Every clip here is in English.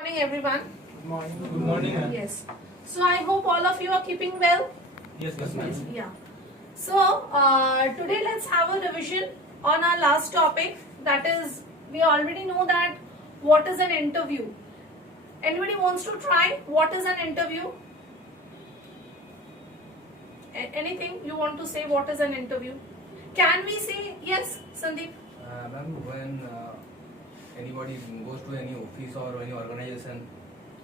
Morning everyone. Good morning. Good morning, ma'am. Yes. So I hope all of you are keeping well. Yes, ma'am. Yeah. So today let's have a revision on our last topic. That is, we already know that what is an interview. Anybody wants to try what is an interview? Anything you want to say? What is an interview? Can we say yes, Sandeep? Ma'am, when anybody goes to any office or any organization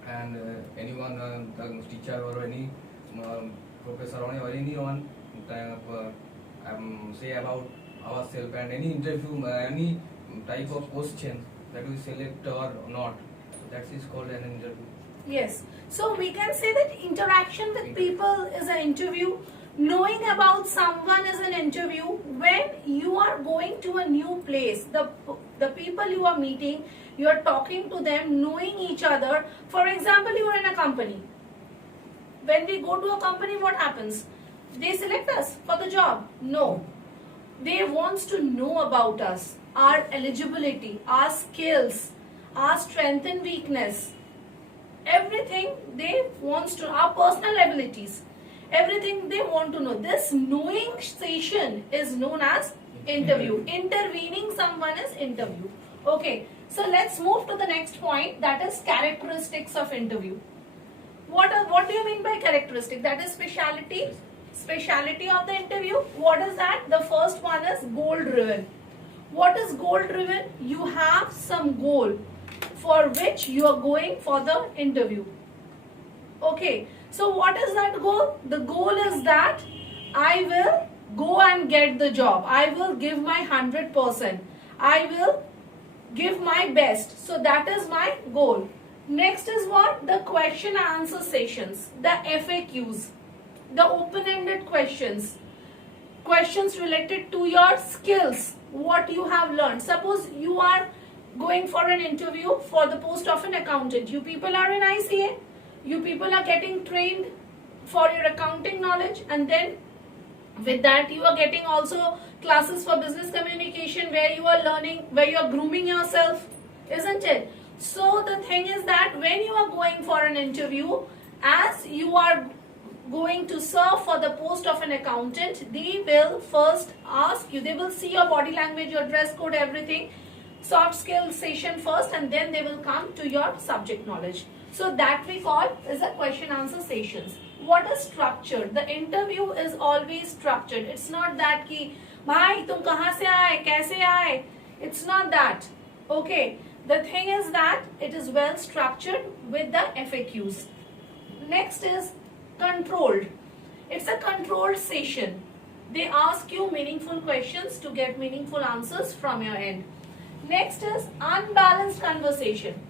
and anyone, the teacher or any professor or anyone say about ourselves and any interview, any type of question that we select or not, that is called an interview. Yes. So we can say that interaction with people is an interview. Knowing about someone is an interview. When you are going to a new place, the people you are meeting, you are talking to them, knowing each other. For example, you are in a company. When we go to a company, what happens? They select us for the job? No. They wants to know about us, our eligibility, our skills, our strength and weakness. Everything they wants to, our personal abilities. Everything they want to know. This knowing session is known as interview. Intervening someone is interview. Okay. So let's move to the next point, that is characteristics of interview. What do you mean by characteristic? That is speciality. Speciality of the interview. What is that? The first one is goal driven. What is goal driven? You have some goal for which you are going for the interview. Okay. So what is that goal? The goal is that I will go and get the job. I will give my 100%. I will give my best. So that is my goal. Next is what? The question answer sessions. The FAQs. The open-ended questions. Questions related to your skills. What you have learned. Suppose you are going for an interview for the post of an accountant. You people are in ICA. You people are getting trained for your accounting knowledge, and then with that you are getting also classes for business communication where you are learning, where you are grooming yourself, isn't it? So the thing is that when you are going for an interview, as you are going to serve for the post of an accountant, they will first ask you, they will see your body language, your dress code, everything, soft skill session first, and then they will come to your subject knowledge. So that we call is a question answer sessions. What is structured? The interview is always structured. It's not that ki, bhai tum kahan se aaye, kaise aaye. It's not that. Okay. The thing is that it is well structured with the FAQs. Next is controlled. It's a controlled session. They ask you meaningful questions to get meaningful answers from your end. Next is unbalanced conversation.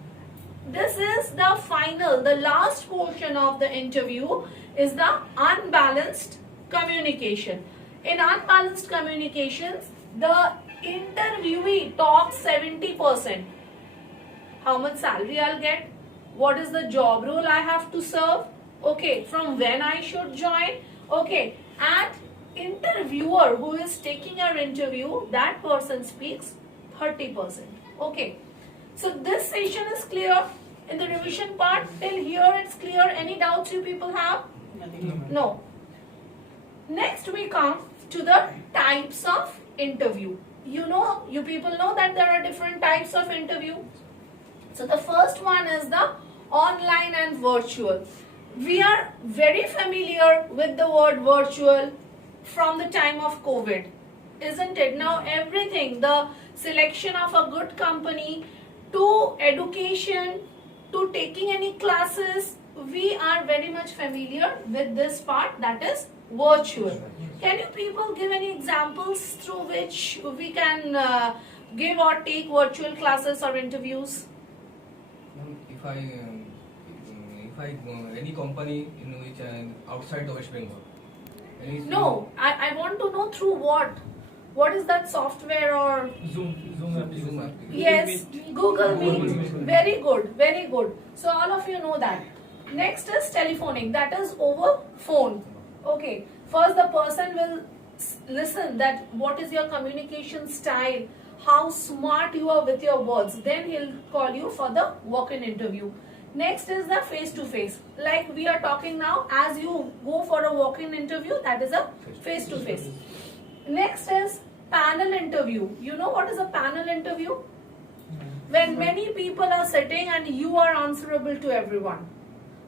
This is the final, the last portion of the interview is the unbalanced communication. In unbalanced communications, the interviewee talks 70%. How much salary I'll get? What is the job role I have to serve? Okay, from when I should join? Okay, and interviewer who is taking your interview, that person speaks 30%. Okay. So this session is clear. In the revision part, till here it's clear. Any doubts you people have? No. Next we come to the types of interview. You know, you people know that there are different types of interview. So the first one is the online and virtual. We are very familiar with the word virtual from the time of COVID, isn't it? Now everything, the selection of a good company, to education, to taking any classes, we are very much familiar with this part, that is virtual. Can you people give any examples through which we can give or take virtual classes or interviews? If any company in which outside the West Bengal. No, I want to know through what? What is that software or? Zoom application. Yes, Google Meet. Very good, very good. So all of you know that. Next is telephoning, that is over phone. Okay, first the person will listen that what is your communication style, how smart you are with your words. Then he'll call you for the walk-in interview. Next is the face-to-face. Like we are talking now, as you go for a walk-in interview, that is a face-to-face. Next is panel interview. You know what is a panel interview? When many people are sitting and you are answerable to everyone.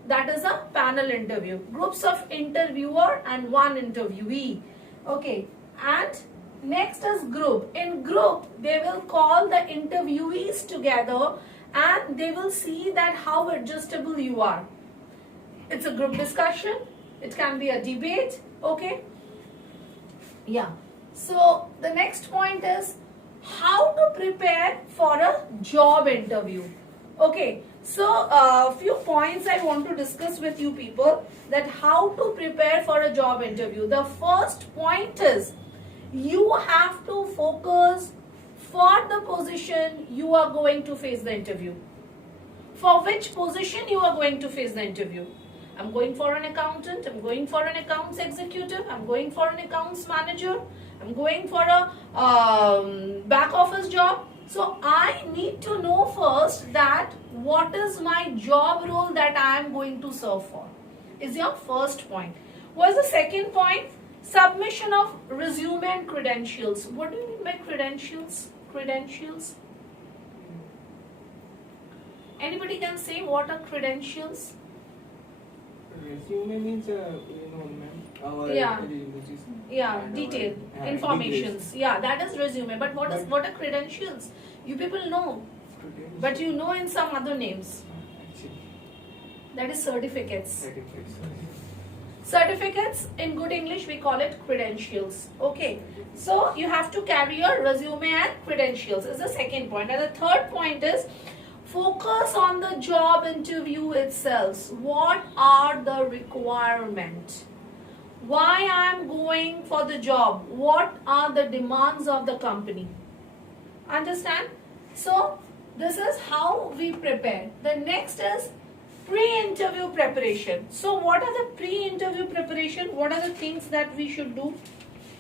That is a panel interview. Groups of interviewer and one interviewee. Okay. And next is group. In group, they will call the interviewees together and they will see that how adjustable you are. It's a group discussion. It can be a debate. Okay. Yeah. So the next point is how to prepare for a job interview. Okay. So a few points I want to discuss with you people, that how to prepare for a job interview. The first point is you have to focus for the position you are going to face the interview. For which position you are going to face the interview? I'm going for an accountant, I'm going for an accounts executive, I'm going for an accounts manager, I'm going for a back office job. So I need to know first that what is my job role that I am going to serve for. Is your first point. What is the second point? Submission of resume and credentials. What do you mean by credentials? Credentials. Anybody can say what are credentials? Resume means, ma'am, our Yeah. which is Yeah, and detail, our, informations. details. Yeah, that is resume. But what are credentials? You people know, Credentials. but you know in some other names. Actually, That is certificates. certificates. Certificates, in good English we call it credentials. Okay, so you have to carry your resume and credentials is the second point. And the third point is focus on the job interview itself. What are the requirements? Why I am going for the job? What are the demands of the company? Understand? So this is how we prepare. The next is pre-interview preparation. So what are the pre-interview preparation? What are the things that we should do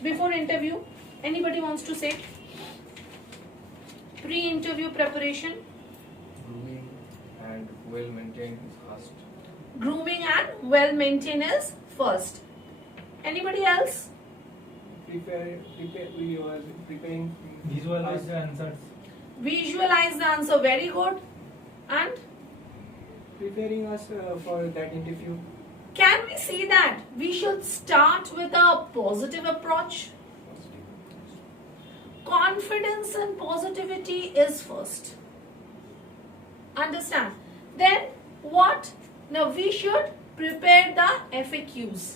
before interview? Anybody wants to say? Pre-interview preparation. Grooming and well maintained is first. Grooming and well-maintained is first. Anybody else? We are preparing. Visualize the answers. Visualize the answer. Very good. And Preparing us for that interview. can we see that we should start with a positive approach? Confidence and positivity is first. Understand? Then what? Now we should prepare the FAQs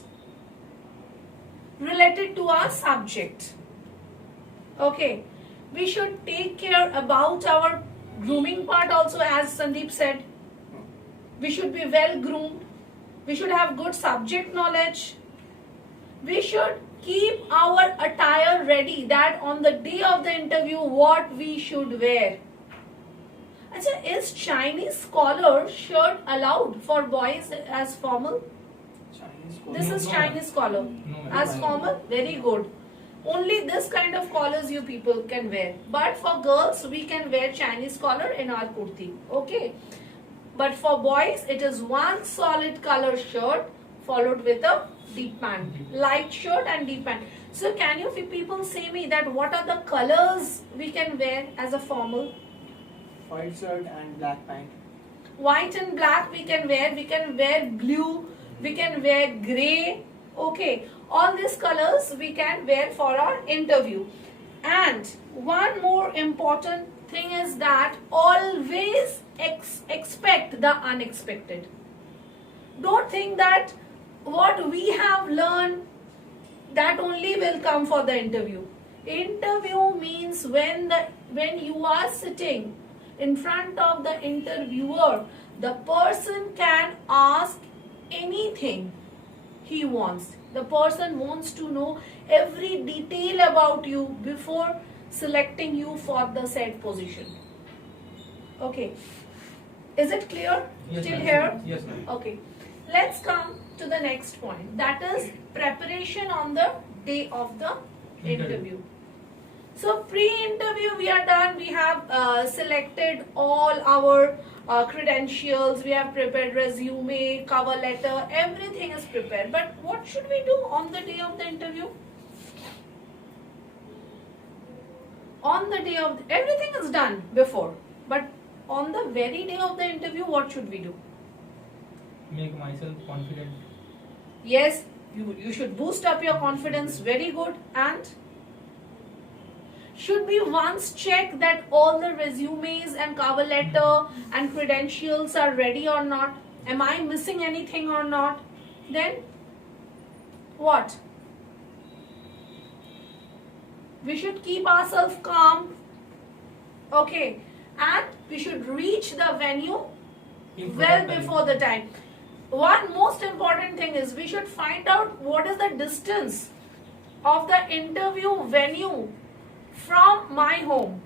related to our subject. Okay. We should take care about our grooming part also, as Sandeep said. We should be well groomed. We should have good subject knowledge. We should keep our attire ready, that on the day of the interview what we should wear. Achha, is Chinese collar shirt allowed for boys as formal? Chinese. This is Chinese collar. No, As formal? Very good. Only this kind of collars you people can wear. But for girls, we can wear Chinese collar in our kurti. Okay. But for boys, it is one solid color shirt followed with a deep pant. Light shirt and deep pant. So can you people say me that what are the colors we can wear as a formal? White shirt and black pant. White and black we can wear. We can wear blue. We can wear grey. Okay. All these colors we can wear for our interview. And one more important thing is that always expect the unexpected. Don't think that what we have learned that only will come for the interview. Interview means when you are sitting in front of the interviewer, the person can ask anything he wants. The person wants to know every detail about you before selecting you for the said position. Okay. Is it clear? Yes, Till ma'am. here? Yes, ma'am. Okay. Let's come to the next point. That is preparation on the day of the interview. So pre-interview we are done. We have selected all our credentials, we have prepared resume, cover letter, everything is prepared. But what should we do on the day of the interview? On the day of everything is done before, but on the very day of the interview, what should we do? Make myself confident. Yes, you should boost up your confidence. Very good. And should we once check that all the resumes and cover letter and credentials are ready or not? Am I missing anything or not? Then what? We should keep ourselves calm. Okay. And we should reach the venue well before the time. One most important thing is we should find out what is the distance of the interview venue from my home.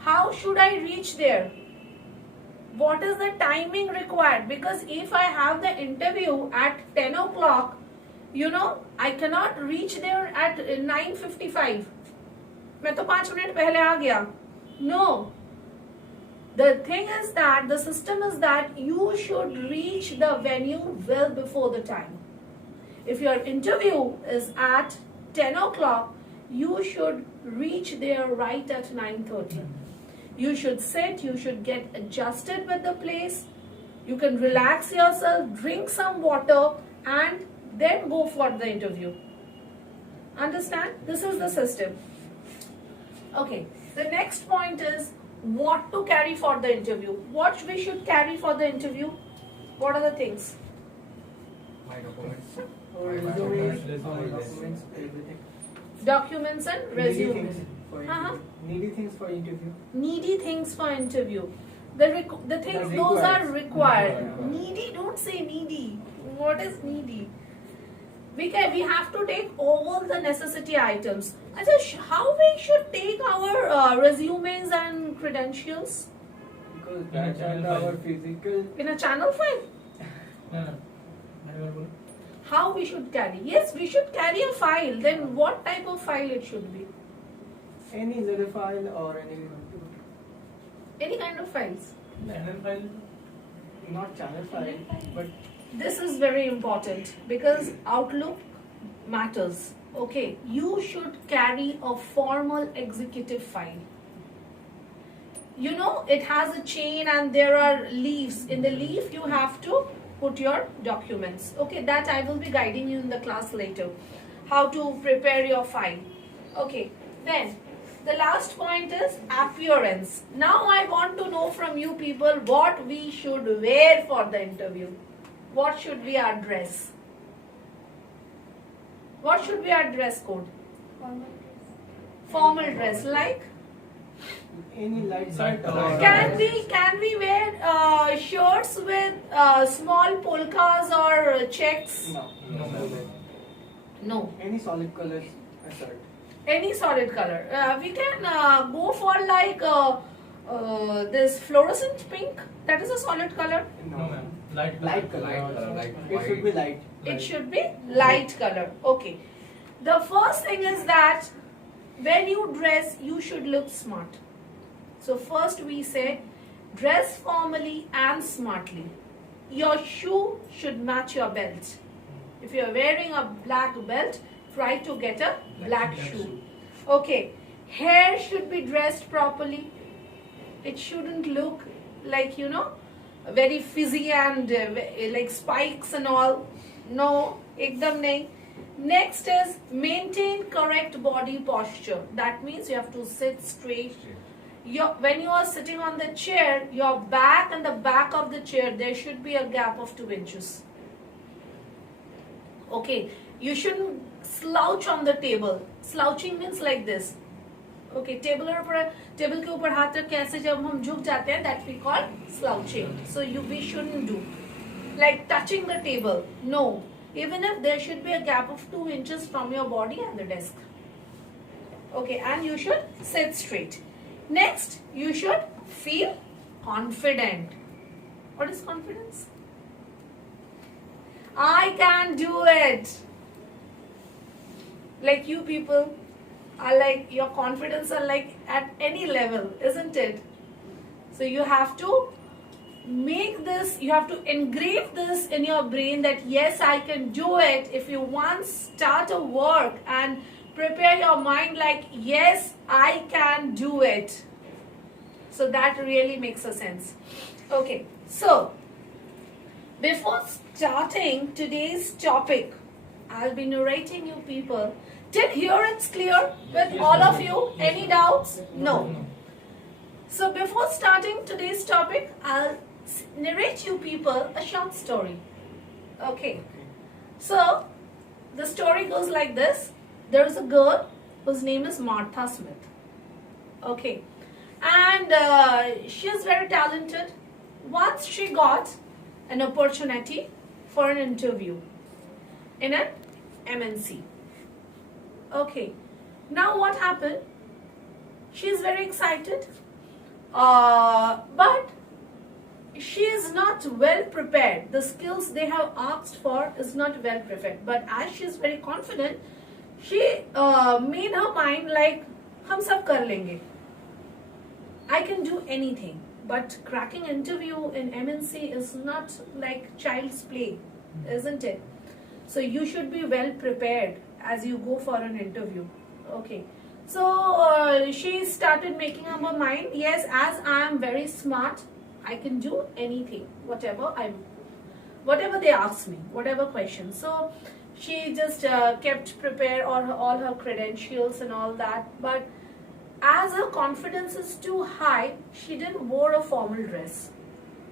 How should I reach there? What is the timing required? Because if I have the interview at 10 o'clock, I cannot reach there at 9:55. मैं तो 5 minute पहले आ गया. No. The thing is that the system is that you should reach the venue well before the time. If your interview is at 10 o'clock, you should reach there right at 9:30. You should sit, you should get adjusted with the place. You can relax yourself, drink some water, and then go for the interview. Understand? This is the system. Okay. The next point is what to carry for the interview. What we should carry for the interview? What are the things? My documents. Or documents, everything. Documents and resume. Needy things for Uh-huh. interview. Needy things for interview. Needy things for interview. The things, That's those are required. Required. Needy, don't say needy. What is needy? We have to take all the necessity items. How we should take our resumes and credentials? Because In a that channel are our file. physical. In a channel file? No. How we should carry? Yes, we should carry a file. Then what type of file it should be? Any ZF file or Any kind of files. Channel file. not channel file, but This is very important because Outlook matters. Okay, you should carry a formal executive file. It has a chain and there are leaves. In the leaf, you have to put your documents. Okay, that I will be guiding you in the class later. How to prepare your file. Okay, then the last point is appearance. Now I want to know from you people what we should wear for the interview. What should be our dress? What should be our dress code? Formal dress, like? any light Light shirt color. or Can we wear shirts with small polkas or checks? no. No. Any solid colors shirt. Any solid color. We can go for like this fluorescent pink. That is a solid color. No, ma'am. Light color. Light color. Light color, also. like It should be white. light. It should be light color. Okay. The first thing is that when you dress, you should look smart. So first we say dress formally and smartly. Your shoe should match your belt. If you are wearing a black belt, try to get a black shoe. Okay. Hair should be dressed properly. It shouldn't look like, very fizzy and like spikes and all. No, ekdam nahi. Next is maintain correct body posture. That means you have to sit straight. When you are sitting on the chair, your back and the back of the chair, there should be a gap of 2 inches. Okay, you shouldn't slouch on the table. Slouching means like this. Okay, table के ऊपर हाथ रख के ऐसे जब हम झुक जाते हैं, that we call slouching. So we shouldn't do like touching the table. No, even if there should be a gap of 2 inches from your body and the desk. Okay, and you should sit straight. Next, you should feel confident. What is confidence? I can do it. Like you people are like, your confidence are like at any level, isn't it? So you have to make this, you have to engrave this in your brain that yes, I can do it. If you once start a work and prepare your mind like yes, I can do it. So that really makes a sense. Okay, so before starting today's topic, I'll be narrating you people. Till here it's clear with Yes, all ma'am. of you? Any doubts? No. So before starting today's topic, I'll narrate you people a short story. Okay. So the story goes like this. There is a girl whose name is Martha Smith. Okay. And she is very talented. Once she got an opportunity for an interview in an MNC. Okay. Now what happened? She is very excited. But she is not well prepared. The skills they have asked for is not well prepared. But as she is very confident, she made her mind like, hum sab kar lenge. I can do anything. But cracking interview in MNC is not like child's play, isn't it? So you should be well prepared as you go for an interview. Okay. So she started making up her mind, yes, as I am very smart, I can do anything, whatever they ask me, whatever question. So she just kept prepare all her credentials and all that. But as her confidence is too high, she didn't wear a formal dress.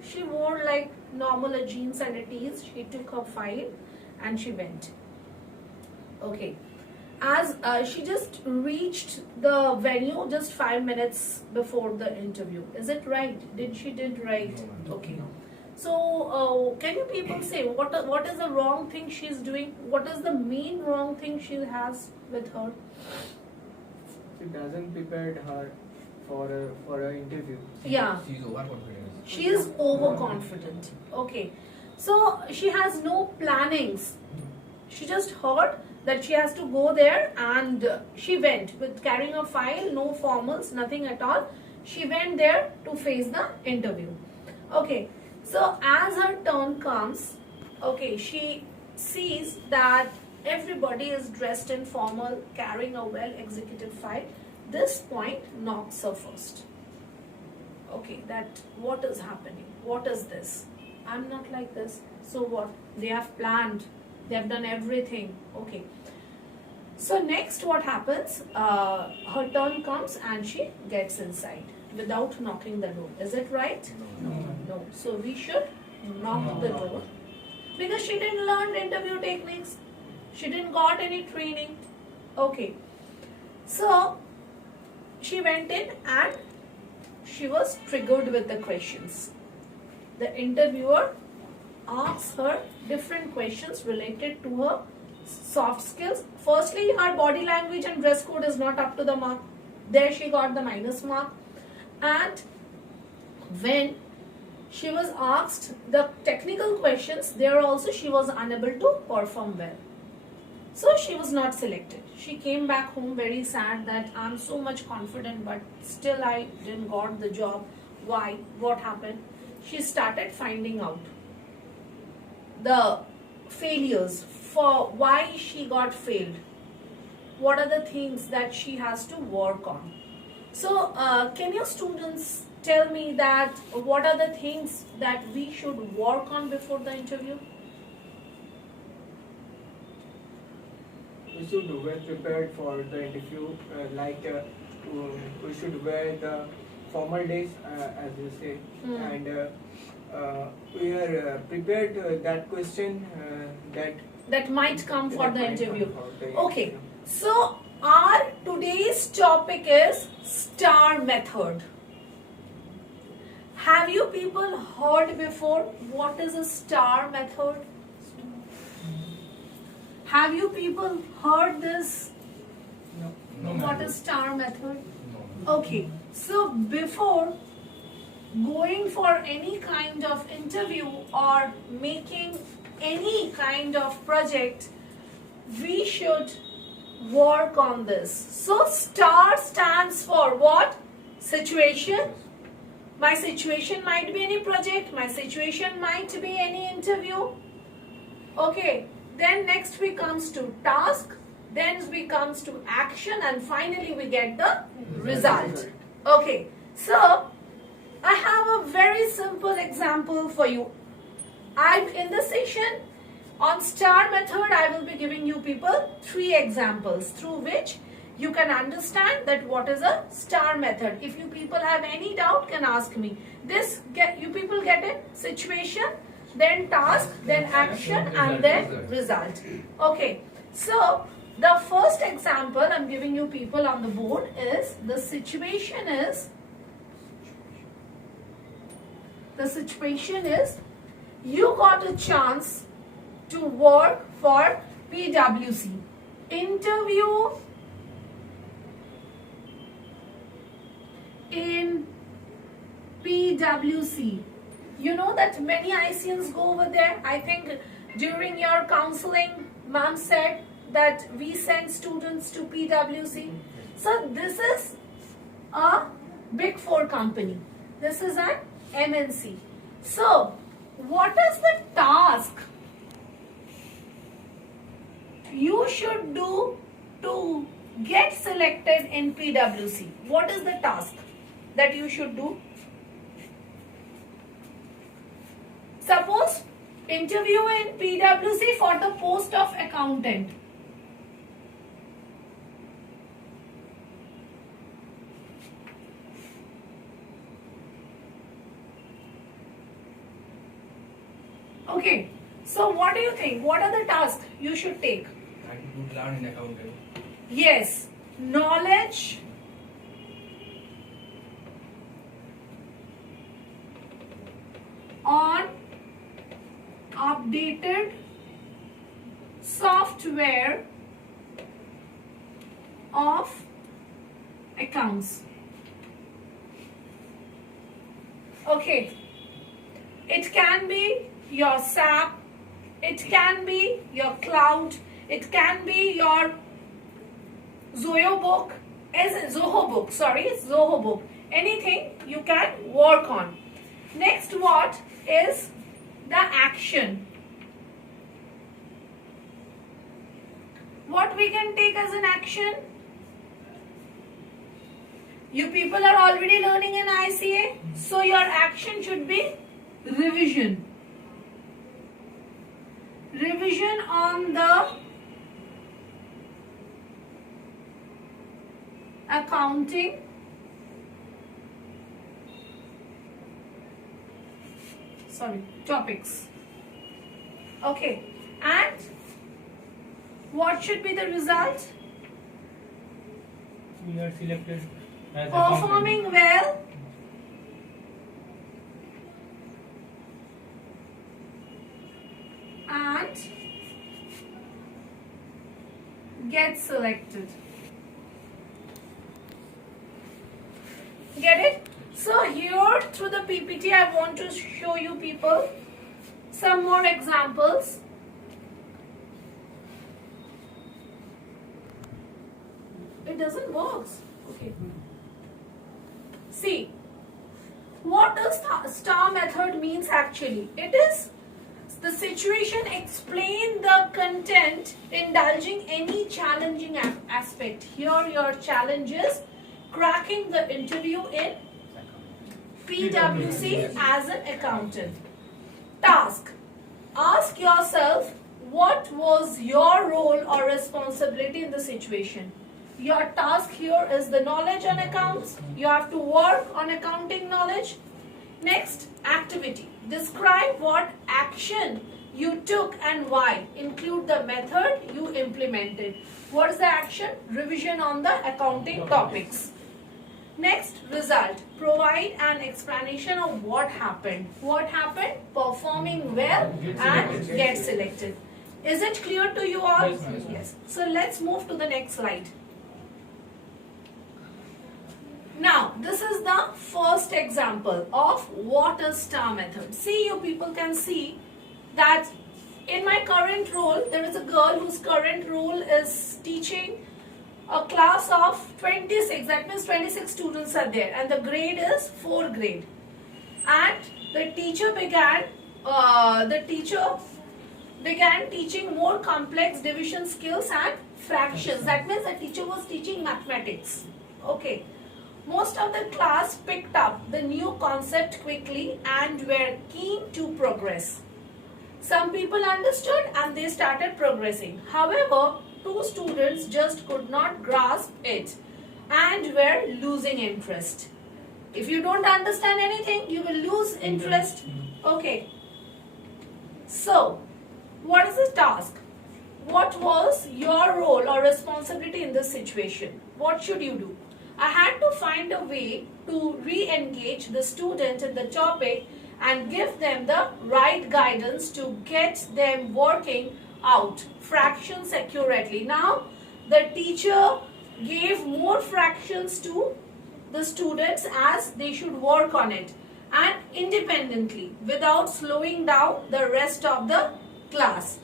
She wore like normal a jeans and a tees. She took her file and she went. Okay. As she just reached the venue just 5 minutes before the interview. Is it right? She did right? Okay. So can you people say what is the wrong thing she's doing? What is the main wrong thing she has with her? She doesn't prepare her for an interview. Yeah. She's overconfident. She is overconfident. Okay. So she has no plannings. She just heard that she has to go there and she went with carrying a file, no formals, nothing at all. She went there to face the interview. Okay. So as her turn comes, okay, she sees that everybody is dressed in formal, carrying a well executed file. This point knocks her first. Okay, that what is happening? What is this? I'm not like this. So what? They have planned. They have done everything. Okay. So next what happens? Her turn comes and she gets inside without knocking the door. Is it right? No. So we should knock the door. Because she didn't learn interview techniques. She didn't got any training. Okay. So she went in and she was triggered with the questions. The interviewer asks her different questions related to her soft skills. Firstly, her body language and dress code is not up to the mark. There she got the minus mark. And when she was asked the technical questions, there also she was unable to perform well. So she was not selected. She came back home very sad that I'm so much confident but still I didn't got the job. Why? What happened? She started finding out the failures for why she got failed. What are the things that she has to work on? So can your students tell me that what are the things that we should work on before the interview? We should be well prepared for the interview. We should wear the formal days, as you say, and we are prepared that question That might come for that the might come interview. for the Okay. interview. So our today's topic is STAR method. Have you people heard before what is a STAR method? Have you people heard this? No, What ma'am. is STAR method? No. Okay. So before going for any kind of interview or making any kind of project, we should work on this. So STAR stands for what? Situation, My situation might be any project, my situation might be any interview. Okay, then next we comes to task, then we comes to action, and finally we get the result. Okay, so I have a very simple example for you. In this session on STAR method, I will be giving you people 3 examples through which you can understand that what is a STAR method. If you people have any doubt, can ask me. You people get it? Situation, then task, then action, and then result. Okay, so the first example I'm giving you people on the board is the situation is you got a chance to work for PwC. Interview in PwC. You know that many ICNs go over there. I think during your counseling, ma'am said that we send students to PwC. So this is a Big 4 company. This is an MNC. So what is the task you should do to get selected in PwC? What is the task that you should do? Suppose interview in PwC for the post of accountant. Okay, so what do you think? What are the tasks you should take? And to learn in accounting. Yes, knowledge on updated software of accounts. Okay, it can be your SAP, it can be your cloud, it can be your Zoho book, anything you can work on. Next, what is the action? What we can take as an action? You people are already learning in ICA, so your action should be revision. Revision on the accounting topics. Okay, and what should be the result? We are selected as Performing accountant. well and get selected. Get it? So here through the PPT I want to show you people some more examples. It doesn't work. Okay. See, what does STAR method means actually? It is the situation, explain the content, indulging any challenging aspect. Here your challenge is cracking the interview in PwC as an accountant. Task. Ask yourself, what was your role or responsibility in the situation? Your task here is the knowledge on accounts. You have to work on accounting knowledge. Next, activity. Describe what action you took and why. Include the method you implemented. What is the action? Revision on the accounting topics. Next, result. Provide an explanation of what happened. What happened? Performing well and get selected. Is it clear to you all? Yes, ma'am. Yes. So let's move to the next slide. Now, this is the first example of what is STAR method. See, you people can see that in my current role, there is a girl whose current role is teaching a class of 26. That means 26 students are there and the grade is 4 grade. and the teacher began teaching more complex division skills and fractions. That means the teacher was teaching mathematics. Okay. Most of the class picked up the new concept quickly and were keen to progress. Some people understood and they started progressing. However, 2 students just could not grasp it and were losing interest. If you don't understand anything, you will lose interest. Okay. So, what is the task? What was your role or responsibility in this situation? What should you do? I had to find a way to re-engage the student in the topic and give them the right guidance to get them working out fractions accurately. Now, the teacher gave more fractions to the students as they should work on it and independently without slowing down the rest of the class.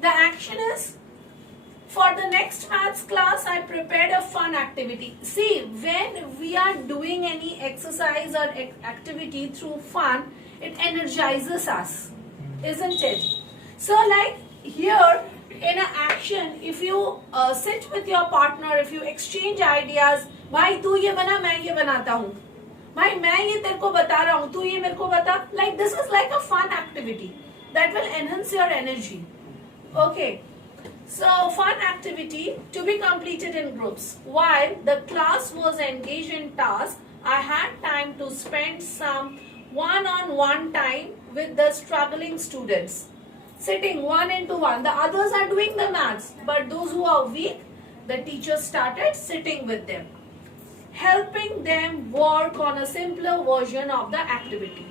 The action is, for the next maths class, I prepared a fun activity. See, when we are doing any exercise or activity through fun, it energizes us, isn't it? So like here in an action, if you sit with your partner, if you exchange ideas, भाई तू ये बना मैं ये बनाता हूँ, भाई मैं ये तेरे को बता रहा हूँ तू ये मेरे को बता, like this is like a fun activity that will enhance your energy. Okay. So, fun activity to be completed in groups. While the class was engaged in tasks, I had time to spend some one-on-one time with the struggling students. Sitting 1 into 1. The others are doing the maths, but those who are weak, the teacher started sitting with them, helping them work on a simpler version of the activity.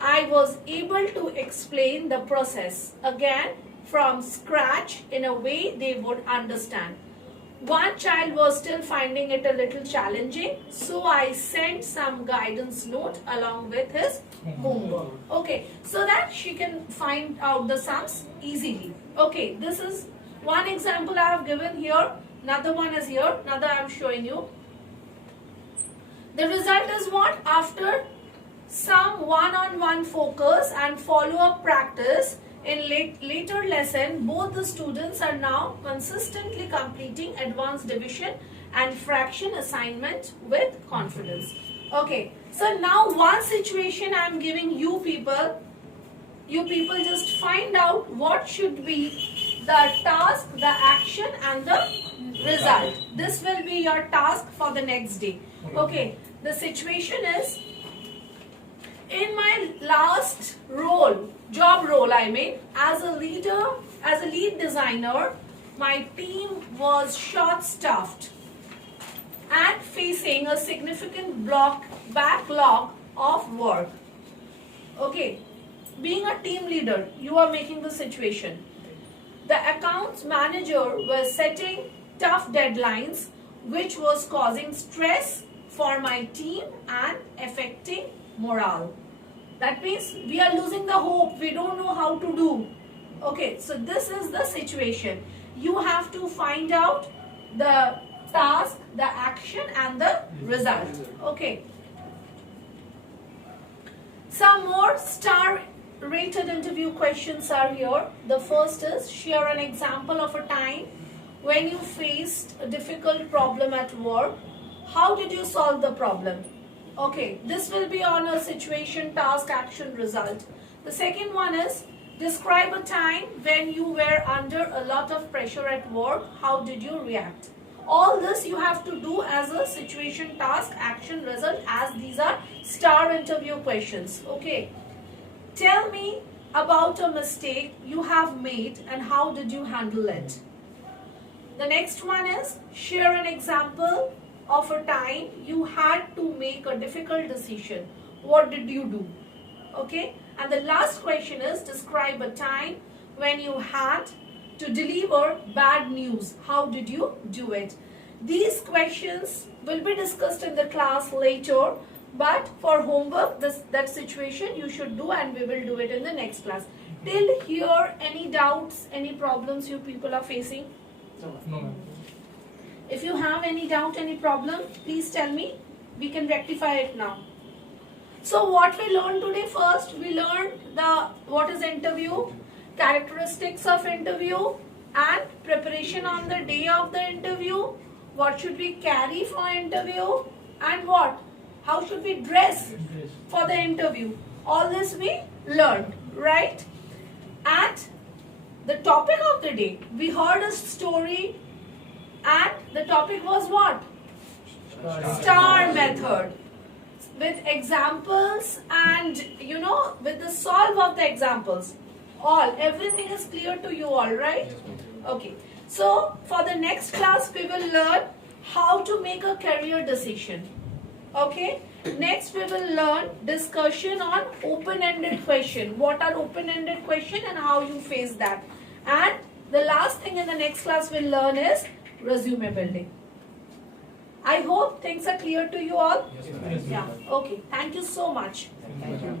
I was able to explain the process again from scratch in a way they would understand. One child was still finding it a little challenging, so I sent some guidance note along with his homework. Okay, so that she can find out the sums easily. Okay, this is one example I have given here. Another one is here. Another I am showing you. The result is what? After some one-on-one focus and follow-up practice, in later lesson, both the students are now consistently completing advanced division and fraction assignment with confidence. Okay, so now one situation I am giving you people. You people just find out what should be the task, the action and the result. This will be your task for the next day. Okay, the situation is, in my last role, job role I mean, as a leader, as a lead designer, my team was short-staffed and facing a significant backlog of work. Okay, being a team leader, you are making the situation. The accounts manager was setting tough deadlines, which was causing stress for my team and affecting morale. That means we are losing the hope. We don't know how to do. Okay, so this is the situation. You have to find out the task, the action and the result. Okay. Some more star rated interview questions are here. The first is, share an example of a time when you faced a difficult problem at work. How did you solve the problem? Okay, this will be on a situation, task, action, result. The second one is, describe a time when you were under a lot of pressure at work. How did you react? All this you have to do as a situation, task, action, result, as these are star interview questions. Okay, tell me about a mistake you have made and how did you handle it? The next one is, share an example of a time you had to make a difficult decision. What did you do? Okay, and the last question is, describe a time when you had to deliver bad news. How did you do it? These questions will be discussed in the class later, but for homework, that situation you should do and we will do it in the next class. Till here, any doubts, any problems you people are facing? No, ma'am. If you have any doubt, any problem, please tell me. We can rectify it now. So what we learned today, first we learned what is interview, characteristics of interview, and preparation on the day of the interview. What should we carry for interview, and how should we dress for the interview. All this we learned, right? And the topic of the day, we heard a story, and the topic was what? Star method. With examples and with the solve of the examples. Everything is clear to you all, right? Yes, ma'am. Okay. So for the next class we will learn how to make a career decision. Okay. Next we will learn discussion on open-ended question. What are open-ended question and how you face that. And the last thing in the next class we'll learn is resume building. I hope things are clear to you all. Yes, ma'am. Yes, Yeah. Okay. Thank you so much. Thank you.